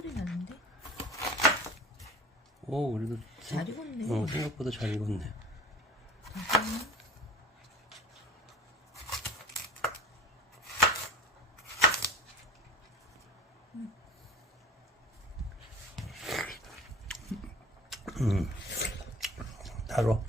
소리 나는데? 오, 그래도 잘 익었네. 생각보다 잘 익었네. 달어.